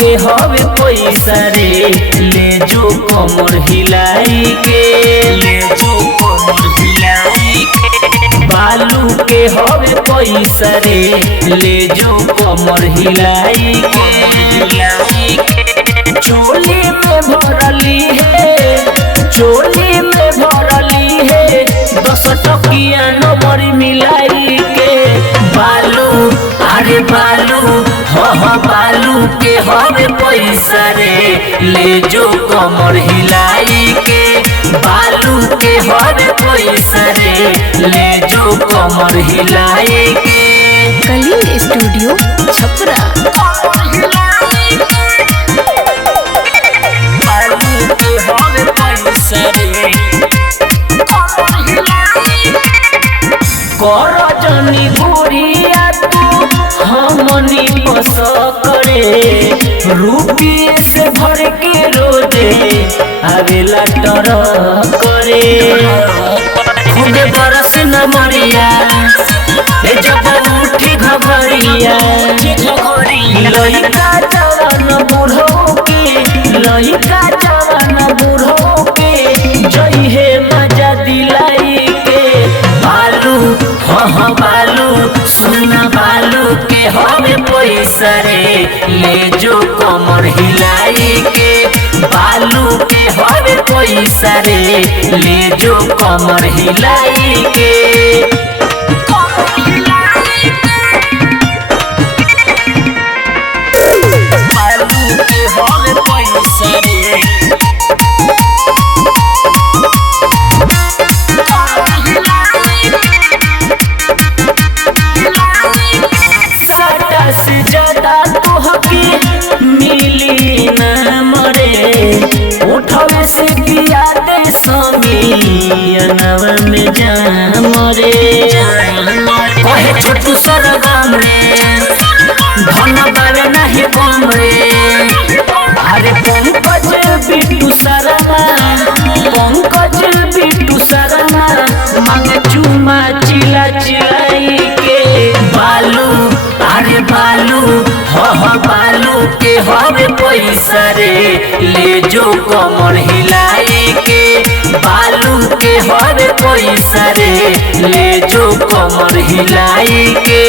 के हवे पैसा रे ले जो कमर हिलाई के, ले जो कमर हिलाई के। बालू के हवे पैसा रे ले जो कमर हिलाई के। चोली में भरली है, चोली में भरली है 10 टकिया नंबर मिलाई के। बालू अरे बालू हाँ बालू के हवे पैसा रे ले जो कमर हिलाई के। बालू के हवे पैसा रे ले जो कमर हिलाई के। कलिंग स्टूडियो छपरा। बालू के हवे पैसा रे कर जनी बुढ़िया तू हमनी पस करे। रुपये से भर के रोजे आवेला टर करे। खुदे बरस न मरिया जब उठी घबरिया। लइका जवान बूढ़ो के, लइका जवान बूढ़ो के जई है मजा दिलाई के। बालू हाँ बालू सुना बालू के हवे पैसा रे ले जो कमर हिलाई के। बालू के हवे पैसा रे ले जो कमर हिलाई के। बालू के हवे पैसा रे से ज्यादा तोहके मिली न मरे। उठवे से पिया दे समियनव में जा मरे। कहे छोटू सरगम रे धन बावे नहीं कम रे। अरे पंकज बिट्टू शर्मा, पंकज बिट्टू शर्मा मांगे चुमा चिला चिलाई के। बालू अरे बालू हाँ बालू के हवे पैसा रे ले जो कमर हिलाई के। बालू के हवे पैसा रे ले जो कमर हिलाई के।